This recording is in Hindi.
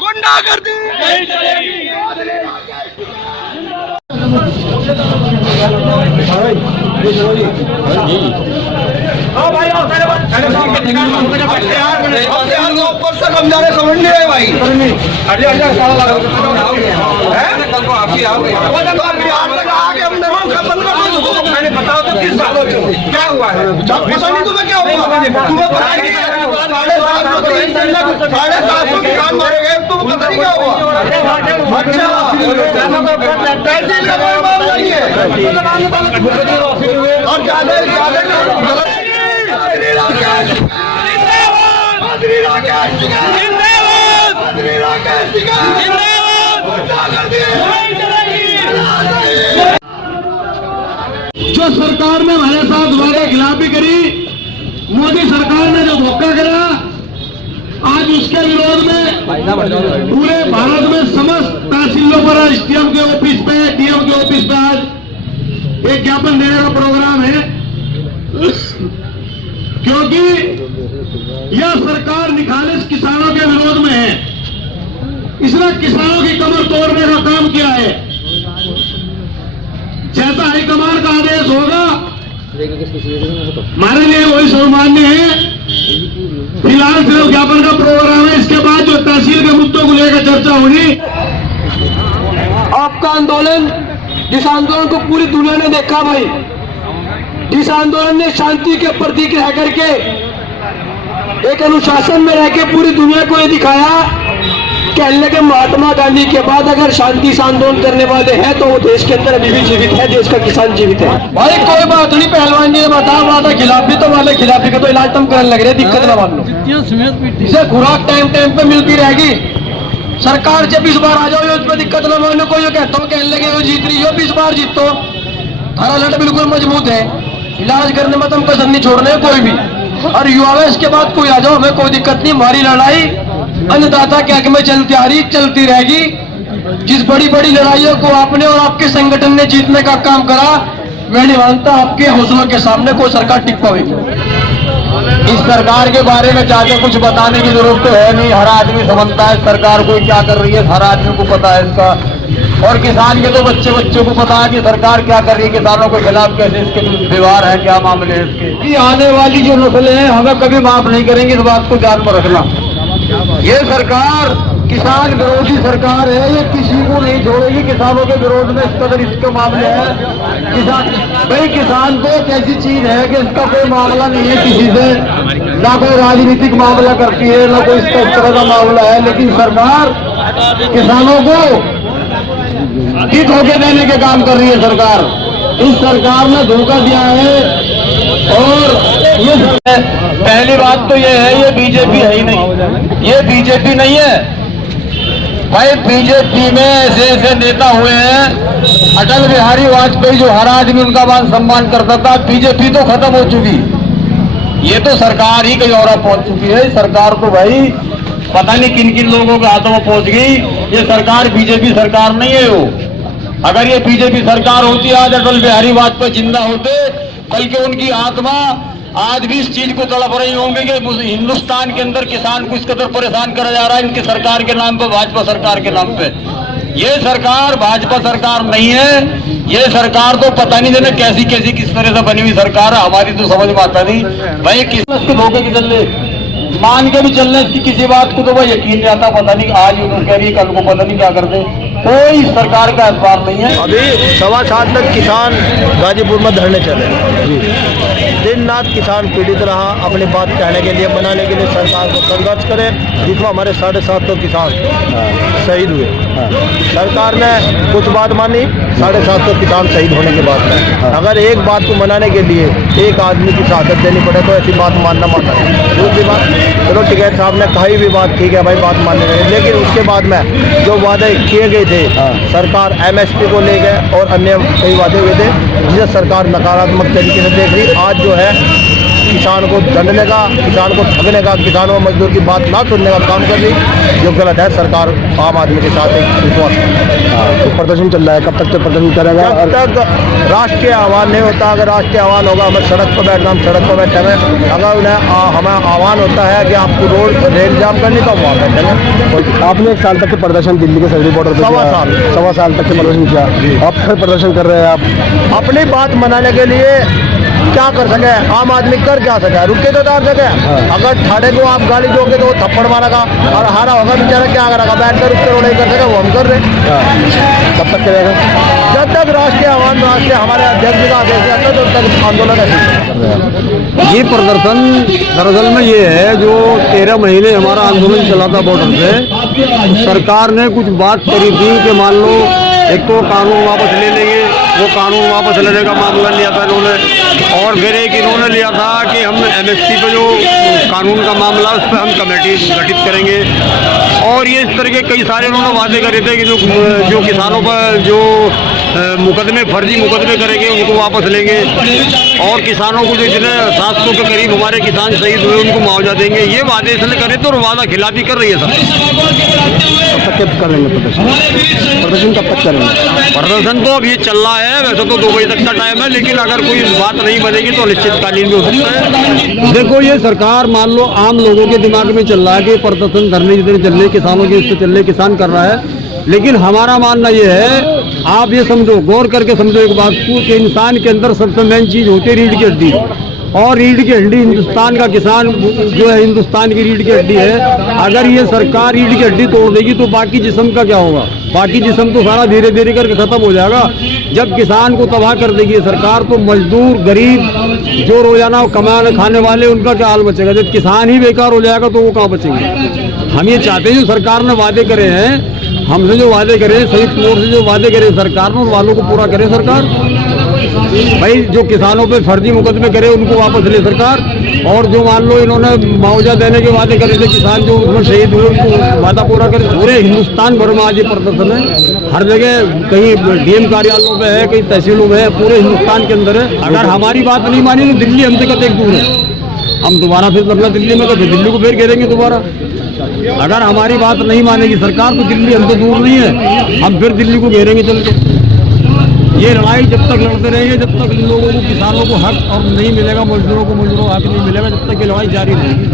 गुंडागर्दी नहीं चलेगी। ऊपर से समझाने समझ नहीं रहे भाई। मैंने बताओ तो किस सालों से क्या हुआ है? पता नहीं तुम्हें क्या हुआ? तुम्हें पता नहीं $750 के काम मारे गए, तुम्हें पता नहीं क्या हुआ? अच्छा तहसील का कोई मामला नहीं है और ज्यादा जो सरकार ने हमारे साथ वादे खिलाफी करी, मोदी सरकार ने जो धोखा करा, आज उसके विरोध में पूरे भारत में समस्त तहसीलों पर एसडीएम के ऑफिस पे, डीएम के ऑफिस पे आज एक ज्ञापन देने का प्रोग्राम है, क्योंकि यह सरकार निखालिस किसानों के विरोध में है। इसने किसानों की कमर तोड़ने का काम किया है। जैसा हाईकमान का आदेश होगा हमारे लिए वही सर्वमान्य है। फिलहाल सिर्फ ज्ञापन का प्रोग्राम है, इसके बाद जो तहसील के मुद्दों को लेकर चर्चा होगी। आपका आंदोलन, जिस आंदोलन को पूरी दुनिया ने देखा भाई, जिस आंदोलन ने शांति के प्रतीक रह करके एक अनुशासन में रह के पूरी दुनिया को ये दिखाया, कहने के महात्मा गांधी के बाद अगर शांति से आंदोलन करने वाले हैं तो वो देश के अंदर अभी भी जीवित है, देश का किसान जीवित है। भाई कोई बात नहीं, पहलवान जी ने बताया वादा खिलाफी तो वाले खिलाफी का तो इलाज तुम करने लग रहे, दिक्कत ना मान लो। इसे खुराक टाइम टाइम पे मिलती रहेगी। सरकार जब इस बार आ जाओ उस पर दिक्कत ना मान लो। कोई कहता हूँ कहने लगे वो जीत रही हो, इस बार जीतो। हमारा लड़ बिल्कुल मजबूत है, इलाज करने में तुम कसर नहीं छोड़ने कोई भी। और युवा इसके बाद कोई आ जाओ, हमें कोई दिक्कत नहीं। हमारी लड़ाई अन्नदाता के हक में चलती रहेगी। जिस बड़ी बड़ी लड़ाइयों को आपने और आपके संगठन ने जीतने का काम करा, मैं नहीं मानता आपके हौसलों के सामने कोई सरकार टिक पाएगी। इस सरकार के बारे में ज्यादा कुछ बताने की जरूरत तो है नहीं, हर आदमी समझता है सरकार कोई क्या कर रही है, हर आदमी को पता है इसका। और किसान के तो बच्चों को पता है कि सरकार क्या कर रही है, किसानों के खिलाफ कैसे इसके व्यवहार है, क्या मामले हैं इसके। कि आने वाली जो नस्लें हैं हमें कभी माफ नहीं करेंगे, इस बात को ध्यान में रखना। ये सरकार किसान विरोधी सरकार है, ये किसी को नहीं छोड़ेगी। किसानों के विरोध में इस कदर इसके मामले हैं। किसान तो एक ऐसी चीज है कि इसका कोई मामला नहीं है किसी से, ना कोई राजनीतिक मामला करती है, ना कोई इसका इस तरह का मामला है। लेकिन सरकार किसानों को हित धोखे देने के काम कर रही है। सरकार, इस सरकार ने धोखा दिया है। और ये पहली बात तो ये है, ये बीजेपी है ही नहीं, ये बीजेपी नहीं है भाई। बीजेपी में ऐसे ऐसे नेता हुए हैं, अटल बिहारी वाजपेयी जो हर आदमी उनका मान सम्मान करता था, बीजेपी तो खत्म हो चुकी। ये तो सरकार ही कहीं और पहुंच चुकी है। सरकार तो भाई पता नहीं किन किन लोगों के हाथों में पहुंच गई। ये सरकार बीजेपी सरकार नहीं है। वो अगर ये बीजेपी सरकार होती, आज अटल बिहारी वाजपेयी जिंदा होते, बल्कि उनकी आत्मा आज भी इस चीज को तड़प रही होंगे कि हिंदुस्तान के अंदर किसान को इस कदर परेशान करा जा रहा है इनकी सरकार के नाम पे, भाजपा सरकार के नाम पे। ये सरकार भाजपा सरकार नहीं है। ये सरकार तो पता नहीं जाने कैसी कैसी किस तरह से बनी हुई सरकार है, हमारी तो समझ में आता नहीं भाई। किस धोखे की चल मान के भी चलने की किसी बात को तो भाई यकीन नहीं आता। पता नहीं आज उन्होंने कह रही, कल को पता नहीं क्या करते। कोई सरकार का एतबार नहीं है। अभी 7:15 तक किसान गाजीपुर में धरने चले। दिन रात किसान पीड़ित रहा, अपनी बात कहने के लिए, बनाने के लिए सरकार को संघर्ष करे, जिसमें हमारे 750 किसान शहीद हुए। सरकार ने कुछ बात मानी, 750 किसान शहीद होने के बाद में अगर एक बात को मनाने के लिए एक आदमी की शहादत देनी पड़े तो ऐसी बात मानना मानना है। दूसरी बात, चलो टिकैत साहब ने कही भी बात ठीक है भाई, बात मानने लगे, लेकिन उसके बाद में जो वादे किए गए थे, सरकार MSP को ले गए और अन्य कई वादे हुए थे, जिसे सरकार नकारात्मक तरीके से देख रही। आज जो है किसान को दंडने का, किसान को ठगने का, किसानों मजदूर की बात ना सुनने का काम कर रही, जो गलत है। सरकार आम आदमी के साथ एक विश्वास तो प्रदर्शन चल रहा है, कब तक तो प्रदर्शन करेगा? जब तक राष्ट्रीय आह्वान नहीं होता, अगर राष्ट्रीय आह्वान होगा, हमें सड़क पर बैठना, हम सड़क पर बैठे हैं। अगर उन्हें हमें आह्वान होता है कि आपको रोड रेल जाम करनी, तो हम वहाँ बैठेंगे। आपने 1 साल तक के प्रदर्शन दिल्ली के सदरी बॉर्डर पे सवा साल तक के प्रदर्शन किया, अब फिर प्रदर्शन कर रहे हैं आप अपनी बात मनाने के लिए। क्या कर सके आम आदमी, कर क्या सके, रुके तो डाल सके। अगर ठाड़े को आप गाली दोगे तो वो थप्पड़ मारेगा, और हारा होगा बेचारा क्या करेगा, बैठ कर रुक नहीं कर सके, वो हम कर रहे। कब तक करेगा? जब तक राष्ट्रीय आह्वान, राष्ट्रीय हमारे अध्यक्ष जी का आदेश है, तब तक आंदोलन है। ये प्रदर्शन दरअसल में ये है, जो 13 महीने हमारा आंदोलन चला था बॉर्डर पे, सरकार ने कुछ बात करी थी कि मान लो एक तो कानून वापस ले लेंगे, वो कानून वापस लेने का मामला लिया था इन्होंने, और फिर एक इन्होंने लिया था कि हम MSP पे जो कानून का मामला उस पर हम कमेटी गठित करेंगे, और ये इस तरह के कई सारे उन्होंने वादे करे थे कि जो किसानों पर जो मुकदमे, फर्जी मुकदमे करेंगे उनको वापस लेंगे, और किसानों को जो इतने 700 के करीब हमारे किसान शहीद हुए उनको मुआवजा देंगे। ये वादे इसलिए करे तो वादा खिलाफी कर रही है सर। कब तक करेंगे प्रदर्शन कब तक करेंगे? प्रदर्शन तो अब ये चल रहा है, वैसे तो 2 बजे तक का टाइम है, लेकिन अगर कोई बात नहीं बनेगी तो अनिश्चितकालीन भी हो सकता है। देखो, ये सरकार मान लो आम लोगों के दिमाग में चल रहा है कि प्रदर्शन धरने जितने चल रहे, किसानों के इससे चल रहे, किसान कर रहा है, लेकिन हमारा मानना ये है, आप ये समझो, गौर करके समझो एक बात को, कि इंसान के अंदर सबसे मेन चीज होती है रीढ़ की हड्डी, और रीढ़ की हड्डी हिंदुस्तान का किसान जो है, हिंदुस्तान की रीढ़ की हड्डी है। अगर ये सरकार रीढ़ की हड्डी तोड़ देगी तो बाकी जिस्म का क्या होगा? बाकी जिस्म तो सारा धीरे धीरे करके खत्म हो जाएगा। जब किसान को तबाह कर देगी सरकार, तो मजदूर, गरीब, जो रोजाना कमाने खाने वाले, उनका क्या हाल बचेगा? जब किसान ही बेकार हो जाएगा तो वो कहाँ बचेंगे? हम ये चाहते हैं, जो सरकार ने वादे करे हैं, हमसे जो वादे करे, संयुक्त मोर्चे से जो वादे करे सरकार ने, उन वादों को पूरा करे सरकार। भाई, जो किसानों पे फर्जी मुकदमे करे उनको वापस ले सरकार, और जो मान लो इन्होंने मुआवजा देने के वादे करे थे, किसान जो उसमें शहीद हुए उनको वादा पूरा करे। पूरे हिंदुस्तान भर में आज ये प्रदर्शन है, हर जगह, कहीं DM कार्यालयों में है, कहीं तहसीलों में है, पूरे हिंदुस्तान के अंदर है। अगर हमारी बात नहीं मानी तो दिल्ली हमसे कतई दूर है, हम दोबारा फिर अपना दिल्ली में, कभी दिल्ली को फिर घेरेंगे दोबारा। अगर हमारी बात नहीं मानेगी सरकार तो दिल्ली हमसे दूर नहीं है, हम फिर दिल्ली को घेरेंगे चल के। ये लड़ाई जब तक लड़ते रहेंगे, जब तक इन लोगों को, किसानों को हक और नहीं मिलेगा, मजदूरों को हक नहीं मिलेगा, जब तक ये लड़ाई जारी रहेगी।